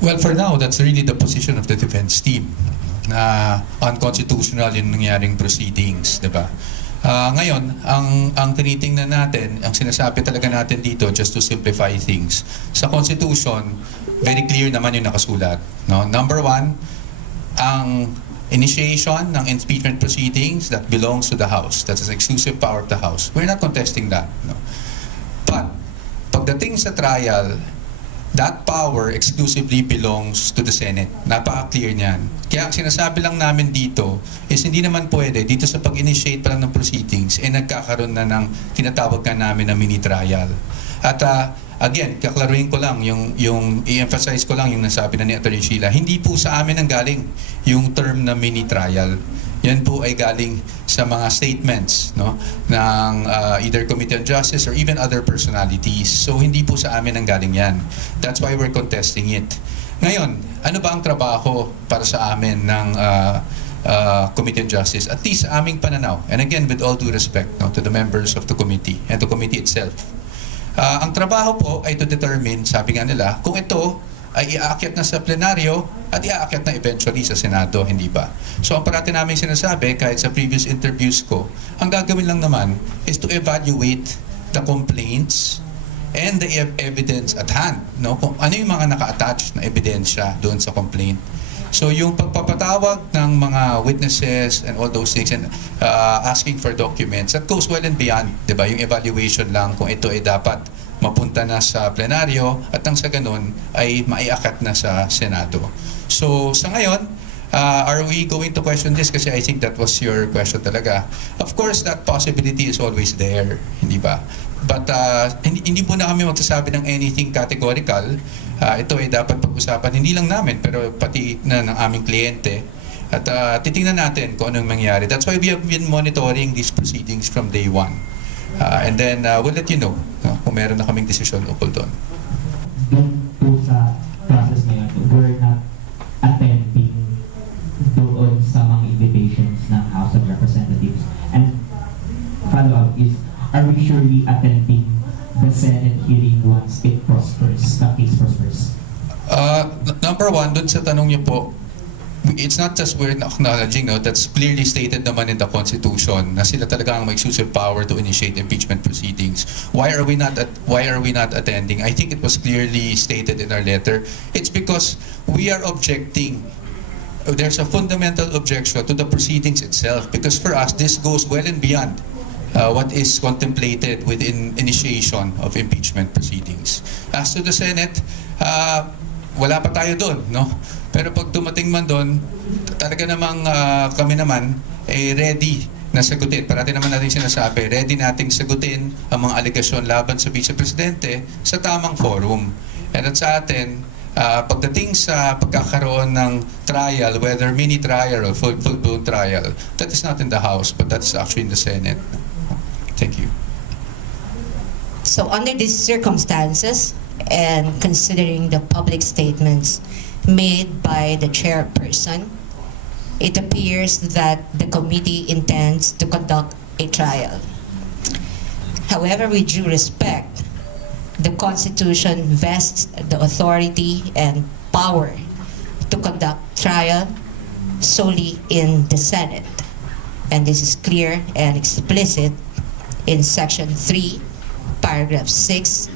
Well, for now, that's really the position of the defense team na unconstitutional yung nangyaring proceedings, di ba? Ngayon, ang tinitingnan natin, ang sinasabi talaga natin dito, just to simplify things, sa Constitution, very clear naman yung nakasulat. No? Number one, ang initiation ng impeachment proceedings that belongs to the House. That's an exclusive power of the House. We're not contesting that. No? But, pagdating sa trial, that power exclusively belongs to the Senate. Napaka-clear niyan. Kaya ang sinasabi lang namin dito is hindi naman pwede, dito sa pag-initiate pa lang ng proceedings, nagkakaroon na ng tinatawag ka namin na mini-trial. At again, kaklaruhin ko lang, yung i-emphasize ko lang yung nasabi na ni Atty. Sheila, hindi po sa amin ang galing yung term na mini-trial. Yan po ay galing sa mga statements, no, ng either Committee on Justice or even other personalities. So hindi po sa amin ang galing yan. That's why we're contesting it. Ngayon, ano ba ang trabaho para sa amin ng Committee on Justice? At least sa aming pananaw. And again, with all due respect, no, to the members of the committee and the committee itself. Ang trabaho po ay to determine, sabi nga nila, kung ito ay iaakyat na sa plenaryo at iaakyat na eventually sa Senado, hindi ba? So ang parati namin sinasabi, kahit sa previous interviews ko, ang gagawin lang naman is to evaluate the complaints and the evidence at hand. No? Kung ano yung mga naka-attach na ebidensya doon sa complaint. So yung pagpapatawag ng mga witnesses and all those things and asking for documents, that goes well and beyond, di ba? Yung evaluation lang kung ito ay dapat mapunta na sa plenaryo at nang sa ganun ay maiakat na sa Senado. So sa ngayon, are we going to question this? Kasi I think that was your question talaga. Of course, that possibility is always there, hindi ba? But hindi po na kami magsasabi ng anything categorical. Ito ay dapat pag-usapan, hindi lang namin, pero pati na ng aming kliyente. At titingnan natin kung anong mangyari. That's why we have been monitoring these proceedings from day one. And then we'll let you know kung meron na kaming desisyon ukol doon. Doon po sa process ngayon, we're not attending doon sa mga invitations ng House of Representatives. And follow-up is, are we surely attending the Senate hearing once it prospers, the case prospers? Number one, doon sa tanong niyo po, it's not just we're acknowledging, no, that's clearly stated naman in the Constitution na sila talaga ang may exclusive power to initiate impeachment proceedings. Why are we not attending? I think it was clearly stated in our letter. It's because we are objecting. There's a fundamental objection to the proceedings itself because for us this goes well and beyond what is contemplated within initiation of impeachment proceedings. As to the Senate, wala pa tayo doon, no? Pero pag dumating man doon, talaga namang kami naman ready na sagutin. Parati naman natin sinasabi, ready nating sagutin ang mga alegasyon laban sa Vice Presidente sa tamang forum. And at sa atin, pagdating sa pagkakaroon ng trial, whether mini trial or full-blown trial, that is not in the House, but that is actually in the Senate. Thank you. So under these circumstances, and considering the public statements made by the chairperson, it appears that the committee intends to conduct a trial. However, with due respect, the Constitution vests the authority and power to conduct trial solely in the Senate. And this is clear and explicit in Section 3, Paragraph 6,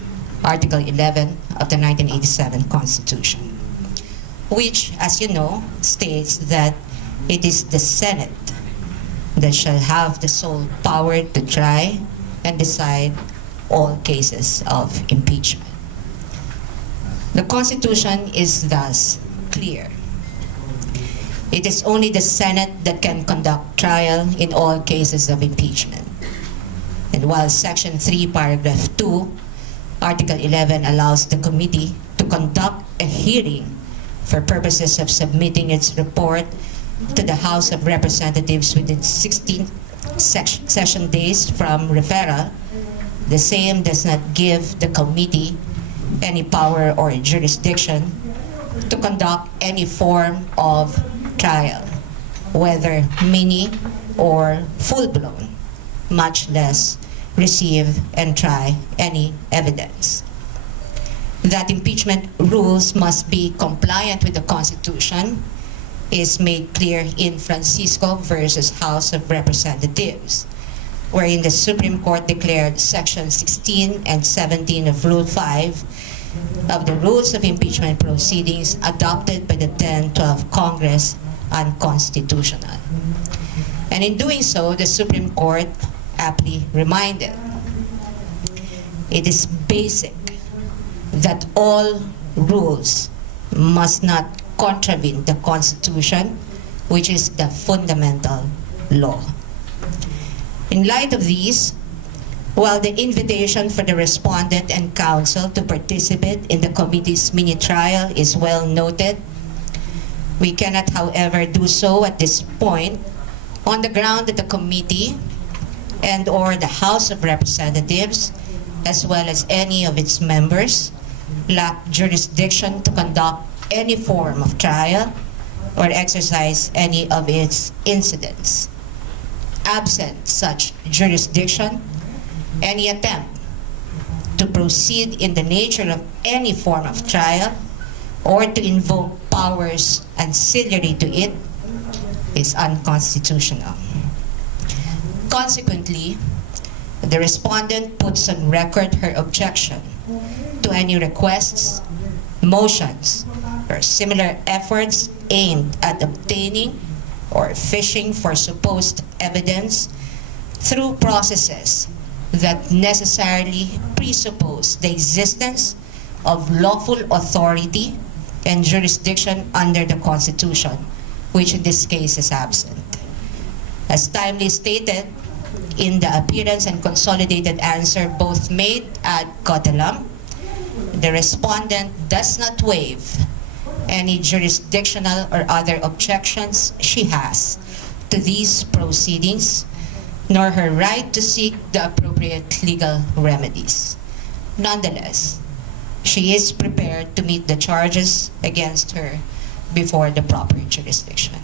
Article 11 of the 1987 Constitution, which, as you know, states that it is the Senate that shall have the sole power to try and decide all cases of impeachment. The Constitution is thus clear. It is only the Senate that can conduct trial in all cases of impeachment. And while Section 3, Paragraph 2, Article 11 allows the committee to conduct a hearing for purposes of submitting its report to the House of Representatives within 16 session days from referral, the same does not give the committee any power or jurisdiction to conduct any form of trial, whether mini or full-blown, much less receive and try any evidence. that impeachment rules must be compliant with the Constitution is made clear in Francisco versus House of Representatives, wherein the Supreme Court declared Section 16 and 17 of Rule 5 of the Rules of Impeachment Proceedings adopted by the 10-12 Congress unconstitutional. And in doing so, the Supreme Court aptly reminded, it is basic that all rules must not contravene the Constitution, which is the fundamental law. In light of these, while the invitation for the respondent and counsel to participate in the committee's mini-trial is well noted, we cannot, however, do so at this point on the ground that the committee and or the House of Representatives, as well as any of its members, lack jurisdiction to conduct any form of trial or exercise any of its incidents. Absent such jurisdiction, any attempt to proceed in the nature of any form of trial or to invoke powers ancillary to it is unconstitutional. Consequently, the respondent puts on record her objection to any requests, motions, or similar efforts aimed at obtaining or fishing for supposed evidence through processes that necessarily presuppose the existence of lawful authority and jurisdiction under the Constitution, which in this case is absent. As timely stated in the appearance and consolidated answer both made ad cautelam, the respondent does not waive any jurisdictional or other objections she has to these proceedings, nor her right to seek the appropriate legal remedies. Nonetheless, she is prepared to meet the charges against her before the proper jurisdiction.